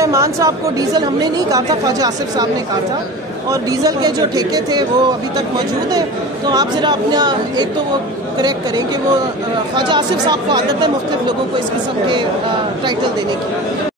الرحمان صاحب کو ڈیزل ہم نے نہیں کہا تھا، خواجہ آصف صاحب نے کہا تھا، اور ڈیزل کے جو ٹھیکے تھے وہ ابھی تک موجود ہیں. تو آپ ذرا اپنا ایک تو وہ کریکٹ کریں کہ وہ خواجہ آصف صاحب کو عادت ہے مختلف لوگوں کو اس قسم کے ٹائٹل دینے کی.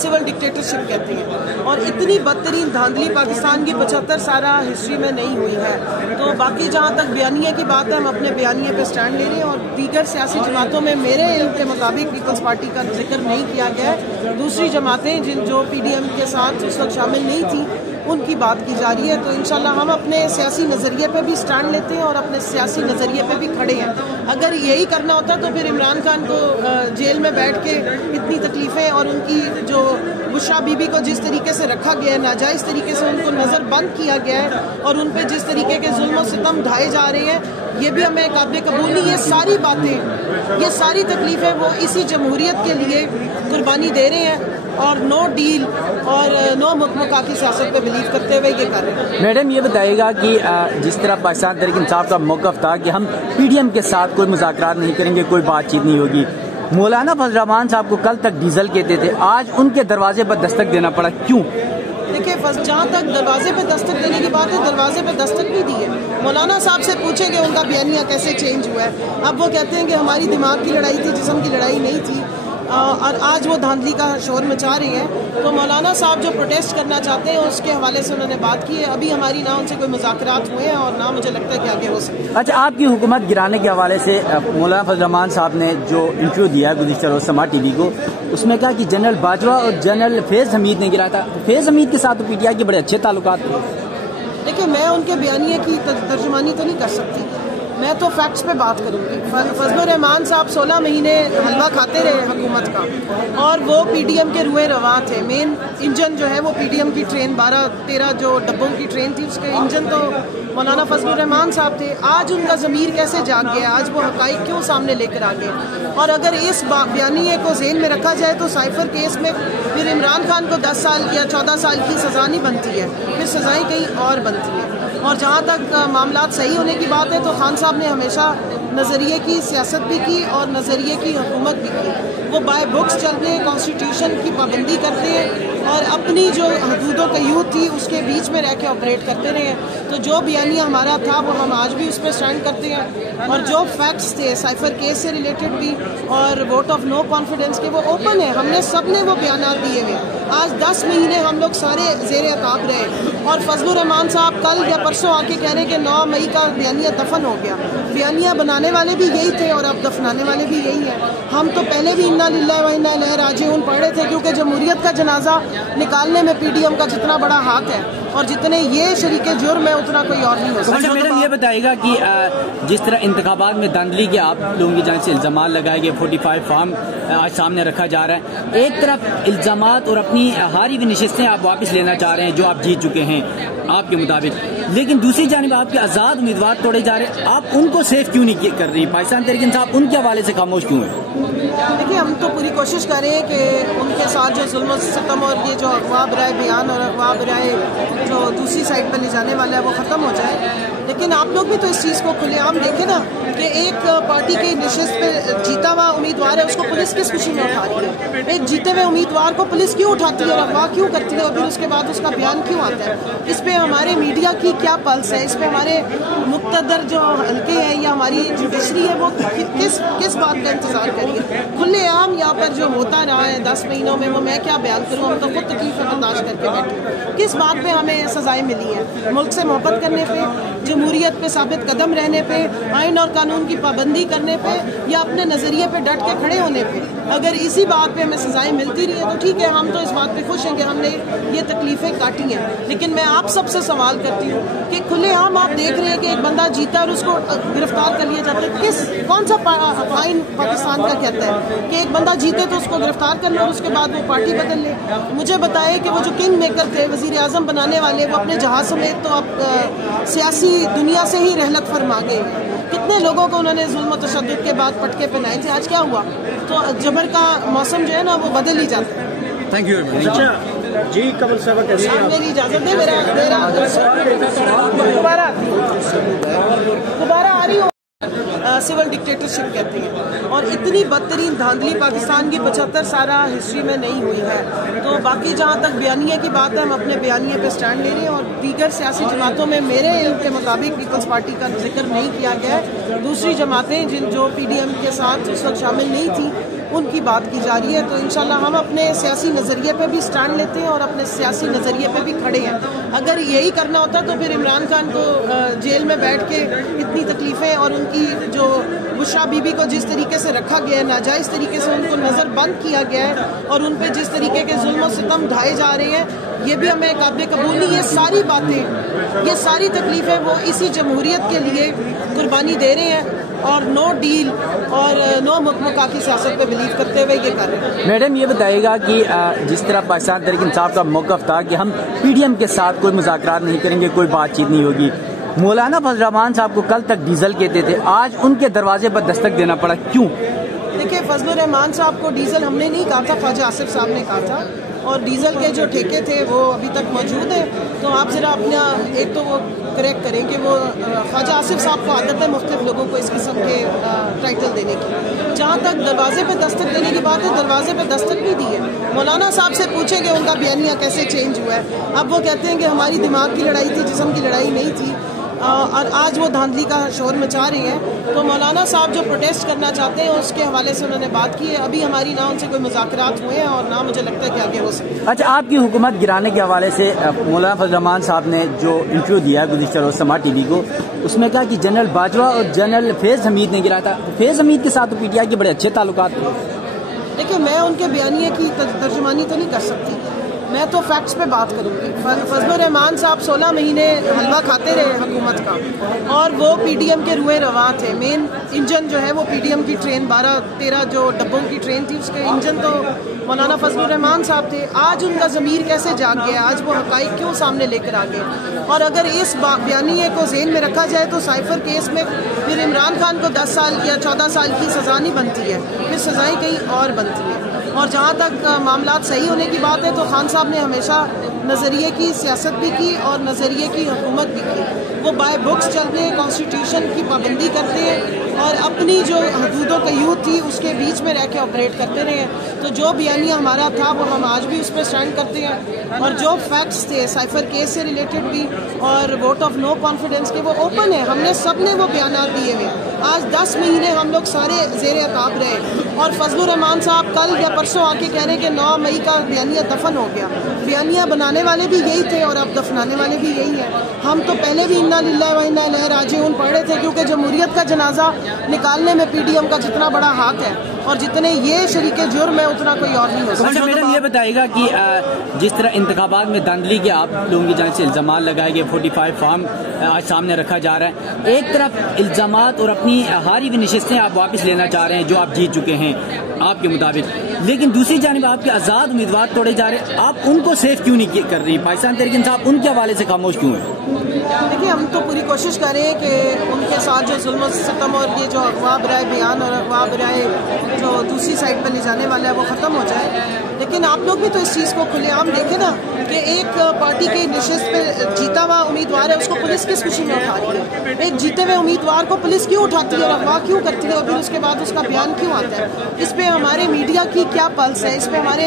سول ڈکٹیٹرشپ کہتے ہیں، اور اتنی بدترین دھاندلی پاکستان کی 75 سالہ ہسٹری میں نہیں ہوئی ہے. تو باقی جہاں تک بیانیے کی بات ہے، ہم اپنے بیانیے پہ سٹینڈ لے رہے ہیں، اور دیگر سیاسی جماعتوں میں میرے علم کے مطابق پیپلز پارٹی کا ذکر نہیں کیا گیا ہے. دوسری جماعتیں جو پی ڈی ایم کے ساتھ اس وقت شامل نہیں تھیں ان کی بات کی جا رہی ہے. تو انشاءاللہ ہم اپنے سیاسی نظریے پہ بھی سٹینڈ لیتے ہیں اور اپنے سیاسی نظریے پہ بھی کھڑے ہیں. اگر یہی کرنا ہوتا تو پھر عمران خان کو جیل میں بیٹھ کے اتنی تکلیفیں اور ان کی جو بشرا بی بی کو جس طریقے سے رکھا گیا ہے، ناجائز طریقے سے ان کو نظر بند کیا گیا ہے اور ان پہ جس طریقے کے ظلم و ستم ڈھائے جا رہے ہیں، یہ بھی ہمیں قابل قبول نہیں. یہ ساری باتیں، یہ ساری تکلیفیں وہ اسی جمہوریت کے لیے قربانی دے رہے ہیں اور نو ڈیل اور نو مکمکا کی سیاست پہ بلیو کرتے ہوئے یہ کر رہے ہیں. میڈم یہ بتائیے گا کہ جس طرح پاکستان تحریک انصاف کا موقف تھا کہ ہم پی ڈی ایم کے ساتھ کوئی مذاکرات نہیں کریں گے، کوئی بات چیت نہیں ہوگی، مولانا فضل الرحمان صاحب کو کل تک ڈیزل کہتے تھے، آج ان کے دروازے پر دستک دینا پڑا، کیوں؟ دیکھیں، جہاں تک دروازے پہ دستک دینے کی بات ہے، دروازے پہ دستک بھی دی ہے. مولانا صاحب سے پوچھیں کہ ان کا بیانیہ کیسے چینج ہوا ہے. اب وہ کہتے ہیں کہ ہماری دماغ کی لڑائی تھی، جسم کی لڑائی نہیں تھی، اور آج وہ دھاندلی کا شور مچا رہے ہیں. تو مولانا صاحب جو پروٹیسٹ کرنا چاہتے ہیں اس کے حوالے سے انہوں نے بات کی ہے. ابھی ہماری نہ ان سے کوئی مذاکرات ہوئے ہیں اور نہ مجھے لگتا ہے کہ آگے ہو سکتے. اچھا، آپ کی حکومت گرانے کے حوالے سے مولانا فضل الرحمان صاحب نے جو انٹرویو دیا ہے گزشتہ روز سما ٹی وی کو، اس میں کہا کہ جنرل باجوہ اور جنرل فیض حمید نے گرایا تھا. فیض حمید کے ساتھ پی ٹی آئی کے بڑے اچھے تعلقات تھے. دیکھیں، میں ان کے بیانیے کی ترجمانی تو نہیں کر سکتی، میں تو فیکٹس پہ بات کروں گی. فضل الرحمان صاحب 16 مہینے حلوہ کھاتے رہے حکومت کا، اور وہ پی ڈی ایم کے روئے رواں تھے. مین انجن جو ہے وہ پی ڈی ایم کی ٹرین 12-13 جو ڈبوں کی ٹرین تھی، اس کے انجن تو مولانا فضل الرحمان صاحب تھے. آج ان کا ضمیر کیسے جاگ گیا؟ آج وہ حقائق کیوں سامنے لے کر آ گئے؟ اور اگر اس بیانیے کو ذہن میں رکھا جائے تو سائفر کیس میں پھر عمران خان کو 10 سال یا 14 سال کی سزا نہیں بنتی ہے، پھر سزائیں کہیں اور بنتی ہیں. اور جہاں تک معاملات صحیح ہونے کی بات ہے تو خان صاحب نے ہمیشہ نظریے کی سیاست بھی کی اور نظریے کی حکومت بھی کی. وہ بائی بکس چلتے ہیں، کانسٹیٹیوشن کی پابندی کرتے ہیں اور اپنی جو حدود و قیود تھی اس کے بیچ میں رہ کے آپریٹ کرتے رہے ہیں. تو جو بیانیہ ہمارا تھا وہ ہم آج بھی اس پہ سٹینڈ کرتے ہیں، اور جو فیکٹس تھے سائفر کیس سے ریلیٹڈ بھی اور ووٹ آف نو کانفیڈنس کے، وہ اوپن ہے. ہم نے سب نے وہ بیانات دیے ہوئے. آج 10 مہینے ہم لوگ سارے زیر عتاب رہے، اور فضل الرحمان صاحب کل یا پرسوں آ کے کہہ رہے ہیں کہ 9 مئی کا بیانیہ دفن ہو گیا. بیانیہ بنانے والے بھی یہی تھے اور اب دفنانے والے بھی یہی ہیں. ہم تو پہلے بھی انا للہ و انا الیہ راجعون پڑھ رہے تھے، کیونکہ جمہوریت کا جنازہ نکالنے میں پی ڈی ایم کا جتنا بڑا ہاتھ ہے اور جتنے یہ شریک جرم ہے اتنا کوئی اور نہیں ہو سکتا. میڈم یہ بتائیے گا کہ جس طرح انتخابات میں دھاندلی کے آپ لوگوں کی جانب سے الزامات لگائے گئے، 45 فارم آج سامنے رکھا جا رہا ہے، ایک طرف الزامات اور اپنی ہاری ہوئی نشستیں آپ واپس لینا چاہ رہے ہیں جو آپ جیت چکے ہیں آپ کے مطابق، لیکن دوسری جانب آپ کے آزاد امیدوار توڑے جا رہے ہیں، آپ ان کو سیف کیوں نہیں کر رہی؟ پاکستان تحریک انصاف ان کے حوالے سے خاموش کیوں ہے؟ دیکھیے، ہم تو پوری کوشش کر رہے ہیں کہ ان کے ساتھ جو ظلم و ستم اور یہ جو اغوا برائے بیان اور اغوا برائے جو دوسری سائڈ پہ لے جانے والا ہے وہ ختم ہو جائے. لیکن آپ لوگ بھی تو اس چیز کو کھلے عام دیکھیں نا کہ ایک پارٹی کے نشست پہ جیتا ہوا امیدوار ہے، اس کو پولیس کس خوشی میں اٹھا رہی ہے؟ ایک جیتے ہوئے امیدوار کو پولیس کیوں اٹھاتی ہے اور اغوا کیوں کرتی ہے اور پھر اس کے بعد اس کا بیان کیوں آتا ہے؟ اس پہ ہمارے میڈیا کی کیا پلس ہے؟ اس پہ ہمارے مقتدر جو حلقے ہیں یا ہماری جوڈیشری ہے وہ کس بات کا انتظار کریے؟ کھلے عام یہاں پر جو ہوتا رہا ہے 10 مہینوں میں، وہ میں کیا بیان کروں؟ ہم تو خود تکلیف برداشت کر کے بیٹھے. کس بات پہ ہمیں سزائیں ملی ہیں؟ ملک سے محبت کرنے پہ، جمہوریت پہ ثابت قدم رہنے پہ، آئین اور قانون کی پابندی کرنے پہ، یا اپنے نظریے پہ ڈٹ کے کھڑے ہونے پہ؟ اگر اسی بات پہ ہمیں سزائیں ملتی رہی ہیں تو ٹھیک ہے، ہم تو اس بات پہ خوش ہیں کہ ہم نے یہ تکلیفیں کاٹی ہیں. لیکن میں آپ سب سے سوال کرتی ہوں کہ کھلے عام آپ دیکھ رہے ہیں کہ ایک بندہ جیتا اور اس کو گرفتار کر لیا جاتا ہے. کون سا آئین پاکستان کا کہتا ہے کہ ایک بندہ جیتے تو اس کو گرفتار کر لو اور اس کے بعد وہ پارٹی بدل لے؟ مجھے بتائے کہ وہ جو کنگ میکر تھے، وزیر اعظم بنانے والے، وہ اپنے جہاز سمیت تو اب سیاسی دنیا سے ہی رحلت فرما گئے. کتنے لوگوں کو انہوں نے ظلم و تشدد کے بعد پٹکے پہنائے تھے. آج کیا ہوا؟ تو جبر کا موسم جو ہے نا وہ بدل ہی جاتا ہے. Thank you very much. جی قبل صاحبہ کیسے ہیں؟ میری اجازت ہے، میرا دوبارہ آ رہی ہوں. सिविल डिक्टेटरशिप कहते हैं। और इतनी बदतरीन धांधली पाकिस्तान की 75 साल हिस्ट्री में नहीं हुई है। तो बाकी जहाँ तक बयानिए की बात है, हम अपने बयानिए पे स्टैंड ले रहे हैं और दीगर सियासी जमातों में मेरे इल्म के मुताबिक पीपल्स पार्टी का जिक्र नहीं किया गया है। दूसरी जमातें जो PDM के साथ उस वक्त शामिल नहीं थी, उनकी बात की जा रही है। तो इंशाल्लाह हम अपने सियासी नज़रिए पे भी स्टैंड लेते हैं और अपने सियासी नज़रिए पे भी खड़े हैं। अगर यही करना होता तो फिर इमरान खान को जेल में बैठ के इतनी तकलीफ़ें और उनकी जो बुशरा बीबी को जिस तरीके से रखा गया है, नाजायज़ तरीके से उनको नज़र बंद किया गया है और उन पे जिस तरीके के जुल्म और सितम ढाए जा रहे हैं, ये भी हमें काबिल कबूल नहीं। ये सारी बातें, ये सारी तकलीफ़ें वो इसी जमहूरियत के लिए कुर्बानी दे रहे हैं और नो डील और नो मुकमुका की सियासत पे बिलीव करते हुए ये कर रहे हैं। मैडम ये बताइएगा कि जिस तरह पाकिस्तान तहरीक इंसाफ का मौक़िफ़ था कि हम PDM के साथ कोई मुज़ाकरात नहीं करेंगे, कोई बातचीत नहीं होगी, मौलाना फजल रहमान साहब को कल तक डीजल कहते थे, आज उनके दरवाजे पर दस्तक देना पड़ा, क्यों? देखिए, फजल रहमान साहब को डीजल हमने नहीं कहा था, ख्वाजा आसिफ साहब ने कहा था। और डीजल के जो ठेके थे वो अभी तक मौजूद है। तो आप ज़रा अपना एक तो वो करेक्ट करें कि वो ख्वाजा आसिफ साहब को आदत है मुख्तलिफ लोगों को इस किस्म के टाइटल देने की। जहाँ तक दरवाजे पे दस्तक देने की बात है, दरवाजे पे दस्तक भी दी है। मौलाना साहब से पूछेंगे उनका बयानिया कैसे चेंज हुआ है। अब वो कहते हैं कि हमारी दिमाग की लड़ाई थी, जिस्म की लड़ाई नहीं थी, और आज वो धांधली का शोर मचा रही हैं। तो मौलाना साहब जो प्रोटेस्ट करना चाहते हैं उसके हवाले से उन्होंने बात की है। अभी हमारी ना उनसे कोई मुज़ाकरात हुए हैं और ना मुझे लगता है कि आगे हो सकते। अच्छा, आपकी हुकूमत गिराने के हवाले से मौलाना फजल रहमान साहब ने जो इंटरव्यू दिया है गुज़िश्ता रोज़ समा TV को, उसमें कहा कि जनरल बाजवा और जनरल फैज़ हमीद ने गिराया था। फैज़ हमीद के साथ तो PTI के बड़े अच्छे ताल्लुकात थे। देखिए, मैं उनके बयानिए की तर्जुमानी तो नहीं कर सकती, मैं तो फैक्ट्स पे बात करूंगी। फजल रहमान साहब 16 महीने हलवा खाते रहे हुकूमत का और वो PDM के रुए रवा थे। मेन इंजन जो है वो PDM की ट्रेन 12-13 जो डब्बों की ट्रेन थी, उसके इंजन तो मौलाना फजल रहमान साहब थे। आज उनका ज़मीर कैसे जाग गया, आज वो हक़ाइक़ क्यों सामने लेकर आ गए? और अगर इस बयानिए को ज़हन में रखा जाए तो साइफर केस में फिर इमरान खान को 10 साल या 14 साल की सज़ा नहीं बनती है, फिर सज़ाएँ कहीं और बनती हैं। और जहाँ तक मामलात सही होने की बात है तो खान साहब ने हमेशा नज़रिए की सियासत भी की और नज़रिए की हुकूमत भी की। वो बाय बुक्स चलते हैं, कॉन्स्टिट्यूशन की पाबंदी करते हैं और अपनी जो हदूदों क़यूद थी उसके बीच में रह के ऑपरेट करते रहे हैं। तो जो बयानिया हमारा था वो हम आज भी उस पर स्टैंड करते हैं और जो फैक्ट्स थे साइफर केस से रिलेटेड भी और वोट ऑफ नो कॉन्फिडेंस के, वो ओपन है। हमने सब ने वो बयानात दिए हुए। आज 10 महीने हम लोग सारे ज़ेर अताब रहे और फजल रहमान साहब कल या परसों आके कह रहे हैं कि 9 मई का बयानिया दफन हो गया। बयानिया बनाने वाले भी यही थे और अब दफनाने वाले भी यही हैं। हम तो पहले भी इन्ना लिल्लाहि व इन्ना इलैहि राजिऊन पढ़ रहे थे, क्योंकि जमहूरियत का जनाजा निकालने में PDM का जितना बड़ा हाथ है और जितने ये शरीके जुर्म है उतना कोई और नहीं हो सकता। मैडम ये बताइएगा कि जिस तरह इंतखाबात में धांधली के आप लोगों की जानिब से इल्जाम लगाए गए, 45 फार्म आज सामने रखा जा रहा है, एक तरफ इल्जामात और अपनी हारी हुई नशिस्तें आप वापस लेना चाह रहे हैं जो आप जीत चुके हैं आपके मुताबिक, लेकिन दूसरी जानिब आपके आज़ाद उम्मीदवार तोड़े जा रहे हैं, आप उनको सेफ क्यों नहीं कर रही? पाकिस्तान तहरीक इंसाफ उनके हवाले से खामोश क्यों है? देखिए, हम तो पूरी कोशिश कर रहे हैं कि उनके साथ जो जुल्म सितम और ये जो अगवा बराए बयान और अगवा बराए जो दूसरी साइड पर ले जाने वाला है वो ख़त्म हो जाए। लेकिन आप लोग भी तो इस चीज़ को खुलेआम देखें ना कि एक पार्टी के नशिस्त पे जीता हुआ उम्मीदवार है, उसको पुलिस किस खुशी में उठा रही है? एक जीते हुए उम्मीदवार को पुलिस क्यों उठाती है, अगवा क्यों करती है और फिर उसके बाद उसका बयान क्यों आता है? इस पर हमारे मीडिया की क्या पल्स है? इस पर हमारे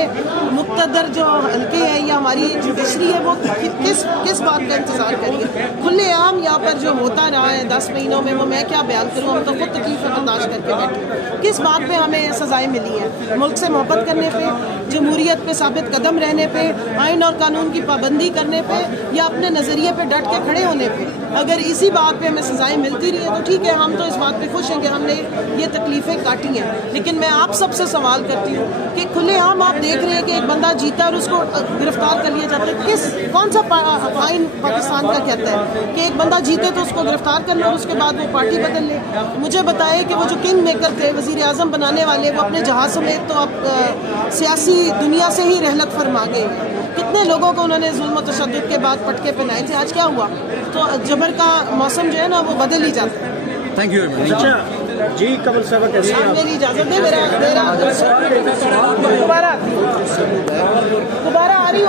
मुक़्तदर जो हल्के हैं या हमारी जुडिशरी है वो किस बात का इंतज़ार करिए? खुलेआम यहाँ पर जो होता रहा है 10 महीनों में, वो मैं क्या बयान करूँ? हम तो खुद तकलीफ़ें बर्दाश्त करके बैठे। किस बात पे हमें सजाएं मिली हैं? मुल्क से मोहब्बत करने पे, जमहूरियत पे साबित कदम रहने पे, आइन और कानून की पाबंदी करने पे या अपने नज़रिए पे डट के खड़े होने पे? अगर इसी बात पे हमें सजाएं मिलती रही है तो ठीक है, हम तो इस बात पे खुश हैं कि हमने ये तकलीफ़ें काटी हैं। लेकिन मैं आप सबसे सवाल करती हूँ कि खुलेआम आप देख रहे हैं कि एक बंदा जीता और उसको गिरफ्तार कर लिया जाता है। कौन सा आइन पाकिस्तान का कहता है कि एक बंदा जीते तो उसको गिरफ्तार कर लो और उसके बाद वो पार्टी बदल ले? मुझे बताए कि वो जो किंग मेकर थे, वज़ीर आज़म बनाने वाले, वो अपने जहाज़ समेत तो अब सियासी दुनिया से ही रहलत फरमा गए। कितने लोगों को उन्होंने जुल्म और तशद्दुद के बाद पटके पहनाए थे, आज क्या हुआ? तो जबर का मौसम जो है ना वो बदल ही जाता है। Thank you very much. जी कमल साहब कैसे हैं? मेरी इजाज़त है, मेरा दोबारा आ रही हो।